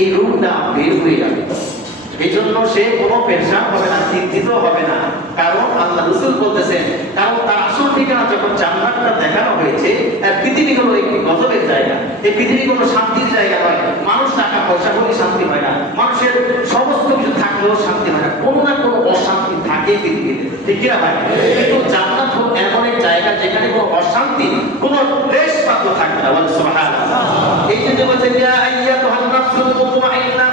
এই রূহটা বের হয়ে যাবে। এই জন্য সে কোনো পেরেশান হবে না, চিন্তিত হবে না। কারণ আল্লাহ রাসূল বলতেছেন, কারণ তার আসল ঠিকানা যখন জান্নাতটা দেখানো হয়েছে, আর পৃথিবী হলো একটি গজবের জায়গা। এই পৃথিবী কোনো শান্তির জায়গা নয়। মানুষ টাকা পয়সা হলে শান্তি হয় না, মানুষের সমস্ত কিছু থাকলেও শান্তি হয় না, কোনো না কোনো অশান্তি থাকে পৃথিবীতে, ঠিক কিনা ভাই? কিন্তু জান্নাত হলো এমন এক জায়গা যেখানে কোনো অশান্তি, কোনো ক্লেশ পাত্র থাকবে না। বলেন সুবহানাল্লাহ। এই জন্য বলছেন, ইয়া আইয়াতুহান নাফসুল মুতমাইন্নাহ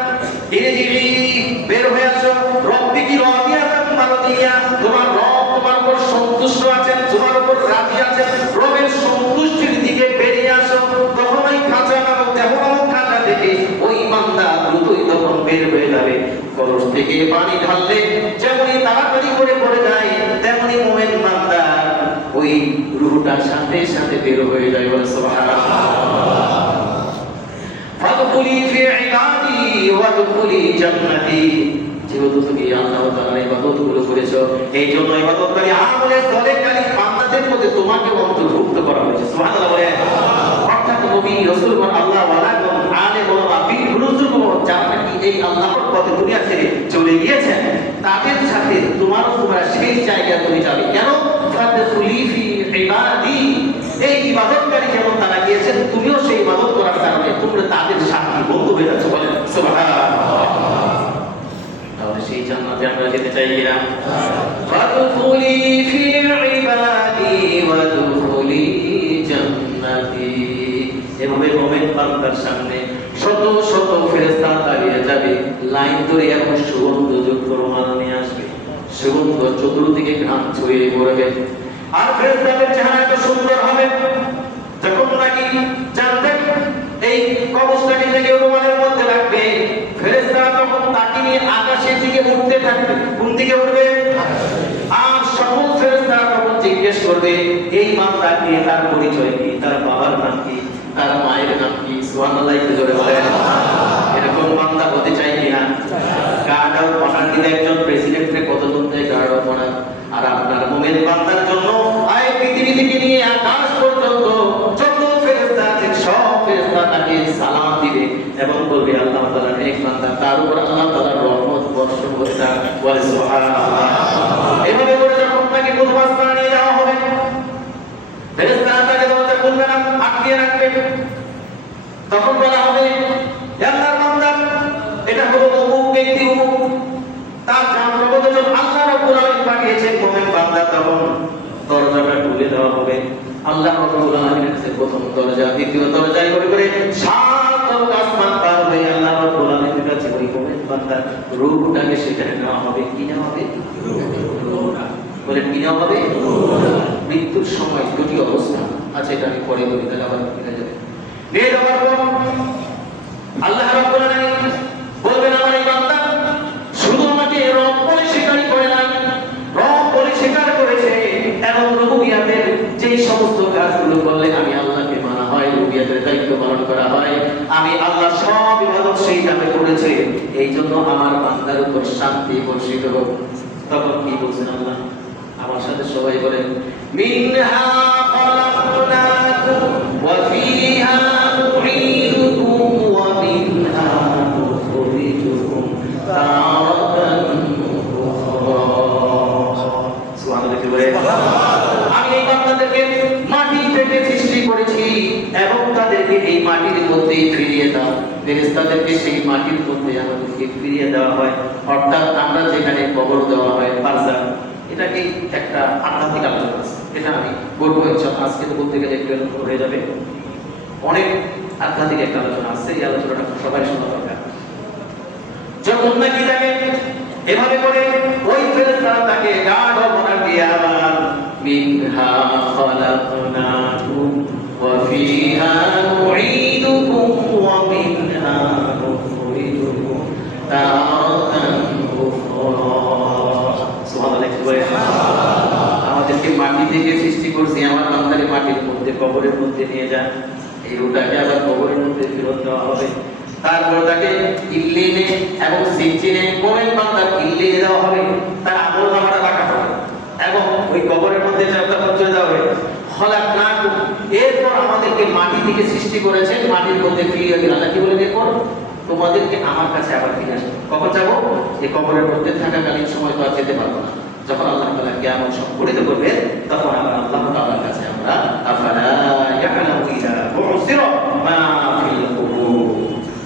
ইরজিই, বের হয়ে আসো, রব্বিকি রাদিয়াতান মারদিয়া, তোমার রব তোমার উপর সন্তুষ্ট আছেন, তোমার উপর রাজি আছেন, রবের সন্তুষ্টির দিকে বেরিয়ে আসো। তখন ওই খাঁচা নামক দেহ নামক খাঁচা থেকে ওই বান্দা দ্রুতই তখন বের হয়ে যাবে। কলস থেকে পানি ঢাললে যেমনই তাড়াতাড়ি করে পড়ে যায়, তেমনি মুমিন বান্দা ওই রূহটার সাথে সাথে বের হয়ে যায়। বলে সুবহানাল্লাহ। ফাদখুলি ফি ইবাদি ওয়াদখুলি জান্নাতি, যেহেতু তুমি আল্লাহ তাআলার ইবাদতগুলো করেছো, এই জন্য ইবাদতকারী আমলের দলেকারী বান্দাদের মধ্যে তোমাকে অন্তর্ভুক্ত করা হয়েছে। সুবহানাল্লাহ বলে। অর্থাৎ নবী রাসূলগণ, আল্লাহ ওয়ালাগণ, আলেম ওলামা, পীর বুজুর্গগণ যারা নাকি এই আল্লাহর পথে দুনিয়া ছেড়ে চলে গিয়েছেন, তাদের সাথে তোমরা সেই জায়গায় তুমি যাবে। কেন? ফাদখুলি ফি ইবাদি, এই ইবাদতকারী যেমন তারা গিয়েছেন, তুমিও সেই ইবাদত করার কারণে তোমরা তাদের সাথী বন্ধু হয়ে যাচ্ছ। বলেন সুবহানাল্লাহ। তাহলে সেই জান্নাতে আমরা যেতে চাই কিনা? ফাদখুলি ফি ইবাদি ওয়াদখুলি জান্নাতি। এভাবে মুমিন বান্দার সামনে শত শত ফেরেশতা দাঁড়িয়ে যাবে, লাইন ধরে এমন সুগন্ধযুক্ত রুমাল নিয়ে আসবে, সুগন্ধ চতুর্দিকে ঘ্রাণ ছড়িয়ে পড়বে। আর ফেরেশতাদের চেহারা এত সুন্দর হবে, যখন নাকি জানতেন এই কবজটাকে থেকে রুমালের মধ্যে রাখবে, ফেরেশতারা তখন তাকে নিয়ে আকাশের দিকে উঠতে থাকবে। কোন দিকে উঠবে? আর সকল ফেরেশতারা তখন জিজ্ঞেস করবে, এই বান্দাকে তার পরিচয় কি, তার বাবার নাম কি, তার মায়ের নাম কি? সুবহানাল্লাহ। একটু জোরে বলেন। এরকম বান্দা হতে চাই কিনা? গার্ড অফ অনার দিলে একজন প্রেসিডেন্টকে কতজন দেয় গার্ড অফ অনার? আর আপনার মুমিন বান্দার জন্য আয় পৃথিবী থেকে নিয়ে আকাশ পর্যন্ত যত ফেরেশতা আছেন সব ফেরেশতা তাকে সালাম দিবে এবং বলবে, আল্লাহ তাআলার নেক বান্দা, তার উপর আল্লাহ তাআলার রহমত বর্ষণ হতে থাক। বলে সুবহানাল্লাহ। এভাবে করে যখন তাকে পূর্বাস্থানে নিয়ে যাওয়া হবে, ফেরেশতারা তাকে দরজা খুলবে না, আটকিয়ে রাখবে। তখন বলা হবে, আল্লাহর বান্দা, এটা হলো অমুক ব্যক্তি, অমুক, তার জন্মগত যখন আল্লাহ রাব্বুল আলামিন পাঠিয়েছেন মুমিন বান্দা, তখন দরজাটা খুলে দেওয়া হবে। আল্লাহ রাব্বুল আলামিনের কাছে প্রথম দরজা, দ্বিতীয় দরজায় করে করে সাত আসমান পার হয়ে আল্লাহ রাব্বুল আলামিনের কাছে ওই মুমিন বান্দার রূহটাকে সেখানে নেওয়া হবে। কি নেওয়া হবে? রূহটা। বলে কি নেওয়া হবে? মৃত্যুর সময় দুটি অবস্থা আছে, এটা আমি পরে বলি, তাহলে আবার মিলে যাবে। নিয়ে যাওয়ার পর আল্লাহ রাব্বুল আলামিন বলবেন, আমার এই বান্দা শুধু আমাকে রব বলে স্বীকারই করে নাই, রব বলে স্বীকার করেছে এবং রুবুবিয়াতের যেই সমস্ত কাজগুলো করলে আমি আল্লাহকে মানা হয়, রুবুবিয়াতের দায়িত্ব পালন করা হয়, আমি আল্লাহ সব ইবাদত সেই নামে করেছে, এই জন্য আমার বান্দার উপর শান্তি বর্ষিত হোক। তখন কি বলছেন আল্লাহ? আমার সাথে সবাই বলেন, মিনহা খালাকনাকুম ওয়া ফিহা নুঈদুকুম ওয়া মিনহা নুখরিজুকুম তারাতান উখরা। সুবহানাল্লাহ। আমি এই বান্দাদেরকে মাটি থেকে সৃষ্টি করেছি এবং তাদেরকে এই মাটির মধ্যে ফিরিয়ে দাও। ফেরেশতাদেরকে সেই মাটির মধ্যে আমাদেরকে ফিরিয়ে দেওয়া হয়, অর্থাৎ আমরা যেখানে কবর দেওয়া হয়, বারজাখ, এটাকে একটা আধ্যাত্মিক আলোচনা আছে, এটা আমি বলবো ইনশাআল্লাহ। আজকে তো বলতে গেলে একটু হয়ে যাবে, অনেক আধ্যাত্মিক একটা আলোচনা আছে, এই আলোচনাটা সবাই শোনা দরকার। যখন নাকি তাকে এভাবে করে ওই ফেরেশতারা তাকে গার্ড অফ অনার দিয়ে, আমার মিনহা খালাকনাকুম ওয়া ফিহা নুঈদুকুম ওয়া মিনহা নুখরিজুকুম তারাতান উখরা। সুবহানাল্লাহ। আমাদেরকে মাটি থেকে সৃষ্টি করছি, আমার বান্দারে মাটির মধ্যে কবরের মধ্যে নিয়ে যান, এই রূহটাকে আবার কবরের মধ্যে ফেরত দেওয়া হবে। তারপর তাকে ইল্লিনে এবং সিজ্জিনে, মুমিন বান্দার ইল্লিনে দেওয়া হবে, তার আমলনামাটা রাখা হবে এবং ওই কবরের মধ্যে যাত্রা পৌঁছে দেওয়া হবে। খালাকনাকুম, এরপর আমাদেরকে মাটি থেকে সৃষ্টি করেছেন, মাটির মধ্যে ফিরিয়ে দিলেন। আল্লাহ কি বলেন এরপর? তোমাদেরকে আমার কাছে আবার ফিরে আসবে। কখন যাবো? এই কবরের মধ্যে থাকাকালীন সময় তো আর যেতে পারবো না। যখন আল্লাহ তাআলা কিয়ামত সংঘটিত করবে তখন আবার আল্লাহ তাআলার কাছে আমরা আফালা ইয়ালামু ইযা বু'সিরা মা ফিল কুবুর।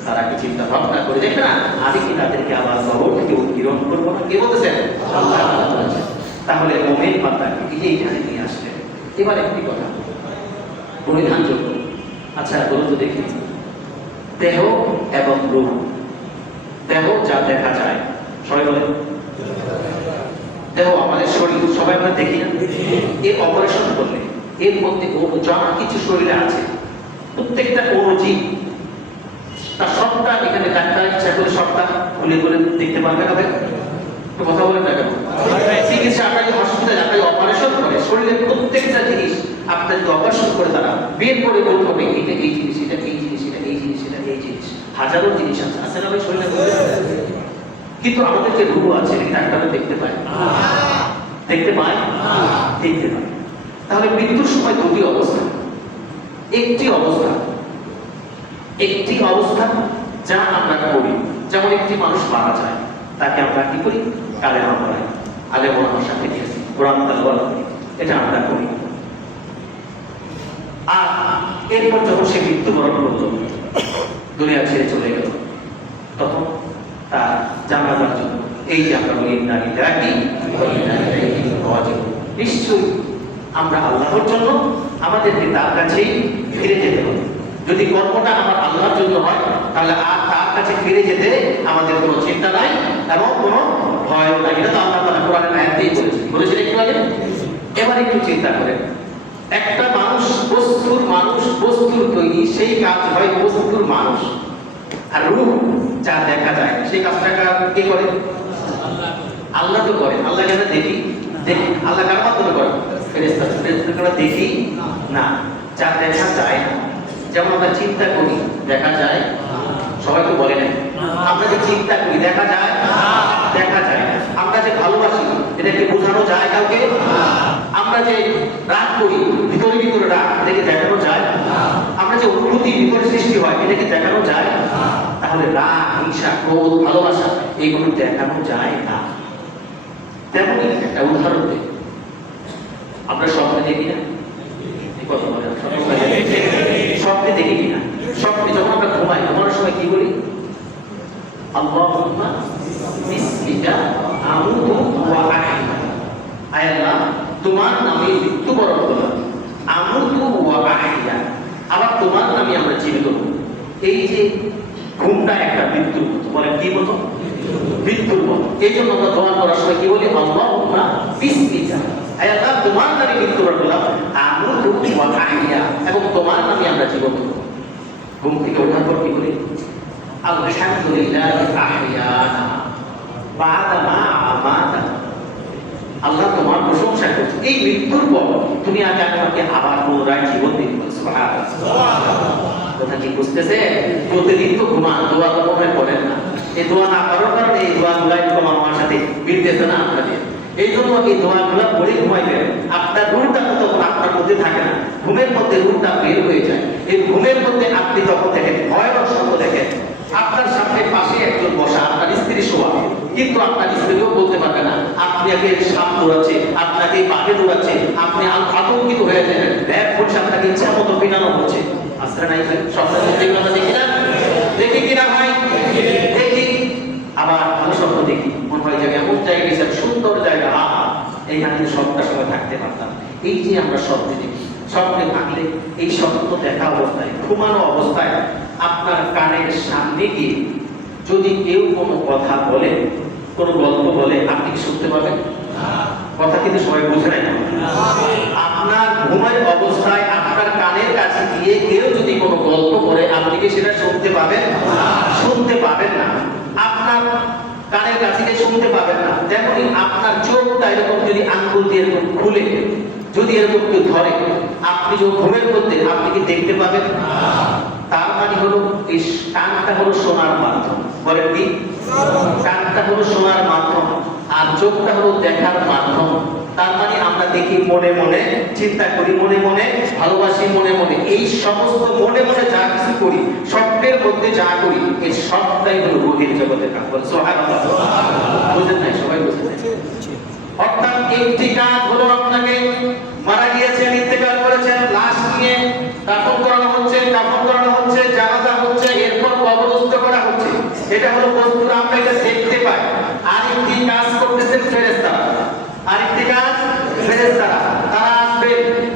তারা কি চিন্তা ভাবনা করে দেখে না আমি কি তাদেরকে আবার কবর থেকে উত্তোলন করবো না? কে বলতেছেন? আল্লাহ তাআলা বলেছেন। তাহলে মুমিন বান্দাকে এই যে এখানে নিয়ে আসলেন। এবার একটি কথা পরিধানযোগ্য। আচ্ছা বলুন তো দেখি, দেহ এবং রূহ, দেহ যা দেখা যায়, সবাই বলেন দেহ আমাদের শরীর, সবাই আমরা দেখি না? এর অপারেশন করলে এর মধ্যে যা কিছু শরীরে আছে প্রত্যেকটা অনুজীব তার সবটা এখানে ডাক্তার ইচ্ছা করে সবটা খুলে খুলে দেখতে পারবে না? ভাই কথা বলেন না কেন? চিকিৎসা আপনাকে হসপিটালে আপনাকে অপারেশন করে শরীরের প্রত্যেকটা জিনিস আপনাকে অপারেশন করে তারা বের করে বলতে হবে এটা এই জিনিস, এটা এই জিনিস, এটা এই জিনিস, এটা এই জিনিস, হাজারো জিনিস আছে আছে না ভাই শরীরে? কিন্তু আমাদের যে রূহ আছে ডাক্তাররা দেখতে পায়, দেখতে পায়, দেখতে পায়। তাহলে মৃত্যুর সময় দুটি অবস্থা। একটি অবস্থা যা আমরা করি, যেমন একটি মানুষ মারা যায় তাকে আমরা কি করি? কালেমা পড়াই, আলেম ওলামার সাথে গিয়েছি, কোরআন তেলাওয়াত করি, এটা আমরা করি। আর এরপর যখন সে মৃত্যুবরণ করল, দুনিয়া ছেড়ে চলে গেল, তখন তার জানাজার জন্য এই যে আমরা বলি ইন্না লিল্লাহি ওয়া ইন্না ইলাইহি রাজিউন, নিশ্চয়ই আমরা আল্লাহর জন্য, আমাদেরকে তার কাছেই ফিরে যেতে হবে। যদি কর্মটা আমার আল্লাহর জন্য হয় তাহলে আর তার কাছে ফিরে যেতে আমাদের কোনো চিন্তা নাই এবং কোনো ভয়ও নাই। এটা তো আল্লাহ তাআলা কোরআনের আয়াতেই বলেছেন একটু আগে। এবার একটু চিন্তা করেন, একটা বস্তুর তৈরি, সেই কাজ হয় বস্তুর মানুষ। আর রূহ যা দেখা যায় সেই কাজটা কে করে? আল্লাহ তো করে। আল্লাহকে আমরা দেখি, আল্লাহ কার মাধ্যমে করে? ফেরেশতারা দেখি না, যা দেখা যায় না। যেমন আমরা চিন্তা করি, দেখা যায়? সবাই তো বলে নাই। আমরা যে চিন্তা করি দেখা যায়? দেখা যায় না। আমরা যে ভালোবাসি এটাকে বোঝানো যায় কাউকে? আমরা যে রাগ করি, ভিতরে রাগ, এটাকে দেখানো যায়? আমরা যে অনুভূতি ভিতরে সৃষ্টি হয় এটাকে দেখানো যায়? তাহলে রাগ, হিংসা, ক্রোধ, ভালোবাসা এইগুলো দেখানো যায় না। তেমনই একটা উদাহরণ দিই, আমরা স্বপ্নে দেখি না? স্বপ্নে দেখি কিনা? স্বপ্নে যখন আমরা ঘুমাই, ঘুমানোর সময় কি বলি? আল্লাহুম্মা বিসমিকা আমুতু ওয়া আহয়া। আয় আল্লাহ, তোমার নামে মৃত্যুবরণ করলাম, আমুতু ওয়া আহয়া, আবার তোমার নামে আমরা জীবিত হব। এই যে ঘুমটা একটা মৃত্যুর মতো, বলেন কি মতো? মৃত্যুর মতো। এই জন্য আমরা দোয়া করার সময় কি বলি? আল্লাহুম্মা বিসমিকা, আয় আল্লাহ তোমার নামে মৃত্যুবরণ করলাম, আমুতু ওয়া আহয়া, এবং তোমার নামে আমরা জীবন দেব। ঘুম থেকে ওঠার পর কি বলি? আলহামদুলিল্লাহি আহয়ানা বা'দা মা আমাতানা। আল্লাহ তোমার প্রশংসা করছে, এই মৃত্যুর পর তুমি আগে আমাকে আবার পুনরায় জীবন দিতে। কথা কি বুঝতেছে? প্রতিদিন তো ঘুমান, দোয়া তো মনে করেন না। এই দোয়া না করার কারণে এই দোয়াগুলো আমার সাথে মিলতেছে না আপনাদের। এই জন্য এই দোয়াগুলো পড়ে ঘুমাইবেন। আপনার রূহটা তখন আপনার মধ্যে থাকে না, ঘুমের মধ্যে রূহটা বের হয়ে যায়। এই ঘুমের মধ্যে আপনি তখন দেখেন ভয়ানক স্বপ্ন দেখেন, আপনার সামনে পাশে একজন বসা, আপনার স্ত্রী শোয়া, কিন্তু আপনার স্ত্রীও বলতে পারবে না আপনাকে সাপ দৌড়াচ্ছে, আপনাকে বাঘে দৌড়াচ্ছে, আপনি আতঙ্কিত হয়ে যাবেন। ব্যাগ ফুলছে, আপনাকে ইচ্ছা মতো পিনানো হচ্ছে। আসলে নাই স্বপ্নের মধ্যে আমরা দেখি না? দেখি কিনা ভাই? দেখি। আবার ভালো স্বপ্ন দেখি, মনে হয় যে এমন জায়গায় গেছেন, সুন্দর জায়গা, এইখানে সবটা সময় থাকতে পারতাম। এই যে আমরা স্বপ্নে দেখি, স্বপ্নে থাকলে এই স্বপ্ন দেখা অবস্থায়, ঘুমানো অবস্থায় আপনার কানের সামনে গিয়ে যদি কেউ কোনো কথা বলে, কোনো গল্প বলে, আপনি কি শুনতে পাবেন? কথা কিন্তু সবাই বুঝে নাই। আপনার ঘুমের অবস্থায় আপনার কানের কাছে গিয়ে কেউ যদি কোনো গল্প করে, আপনি কি সেটা শুনতে পাবেন? শুনতে পাবেন না। আপনার কানের কাছে গিয়ে শুনতে পাবেন না। তেমনি আপনার চোখটা এরকম যদি আঙ্গুল দিয়ে এরকম খুলে যদি এরকম কেউ ধরে, আপনি যখন ঘুমের মধ্যে আপনি কি দেখতে পাবেন? তার মানে হলো এই কানটা হলো শোনার মাধ্যম। বলেন কি? কানটা হলো শোনার মাধ্যম। আর চোখটা হলো দেখার মাধ্যম। তার মানে আমরা দেখি মনে মনে, চিন্তা করি মনে মনে, ভালোবাসি মনে মনে, এই সমস্ত মনে মনে যা কিছু করি, স্বপ্নের মধ্যে যা করি, এই সবটাই হলো রূহের জগতের কাজ। সুবহানাল্লাহ। বুঝেন নাই? সবাই বুঝেন নাই? অর্থাৎ একটি কাজ হলো আপনাকে মারা গিয়েছেন, ইন্তেকাল করেছেন, লাশ নিয়ে দাফন করানো হচ্ছে, কাফন করানো হচ্ছে, জানাজা হচ্ছে, এরপর কবরস্থ করা হচ্ছে। এটা হলো বস্তু, আমরা এটা দেখতে পাই। আরেকটি কাজ করতেছেন ফেরেশতারা, আরেকটি কাজ ফেরেশতারা। তারা আসবে,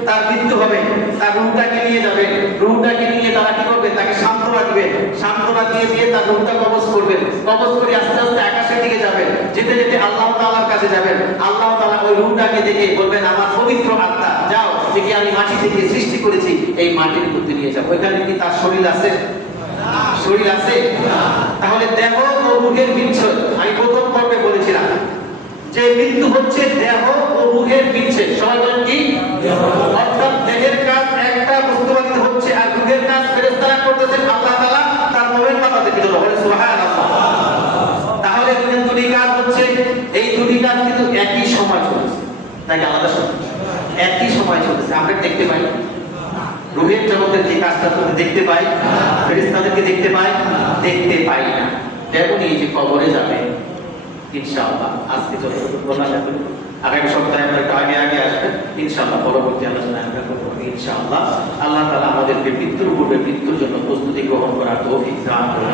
তার মৃত্যু হবে, তার রূহটাকে নিয়ে যাবে, রূহটাকে নিয়ে তারা কি করবে? তাকে সান্ত্বনা দিবে, সান্ত্বনা দিয়ে দিয়ে তার রূহটা কবজ করবে, কবজ করে আস্তে আস্তে আকাশের দিকে যাবেন, যেতে যেতে আল্লাহ তাআলার কাছে যাবেন। আল্লাহ তাআলা ওই রূহটাকে দেখে বলবেন, আমার পবিত্র আত্মা যাও, দেখি আমি মাটি থেকে সৃষ্টি করেছি, এই মাটির মধ্যে নিয়ে যাও। ওইখানে কি তার শরীর আছে? শরীর আছে? তাহলে দেহ ও রূহের বিচ্ছেদ। আমি প্রথম পর্বে বলেছিলাম যে মৃত্যু হচ্ছে দেহ ও রূহের বিচ্ছেদ। সবাই বলেন কি? অর্থাৎ দেহের কাজ একটা বস্তুবাদী হচ্ছে, আর রূহের কাজ ফেরেশতারা করতেছেন, আল্লাহ তাআলা তার মোমেন বানাতে দিল। বলেন সুবহানাল্লাহ। তাহলে দুটি কাজ হচ্ছে, এই দুটি কাজ কিন্তু একই সময় চলছে, নাকি আলাদা সময়? একই সময় চলছে। আমরা দেখতে পাই রূহের জগতের যে কাজটা চলতে দেখতে পাই, ফেরেশতাদেরকে দেখতে পাই, দেখতে পাই না। তেমনি এই যে কবরে যাবে ইনশাআল্লাহ, আজকে যতটুকু বলা যাবে, আগামী সপ্তাহে আমরা একটু আগে আগে আসবেন ইনশাআল্লাহ, পরবর্তী আলোচনা আমরা করবো ইনশাআল্লাহ। আল্লাহ তাআলা আমাদেরকে মৃত্যুর পূর্বে মৃত্যুর জন্য প্রস্তুতি গ্রহণ করার তৌফিক দান করুন।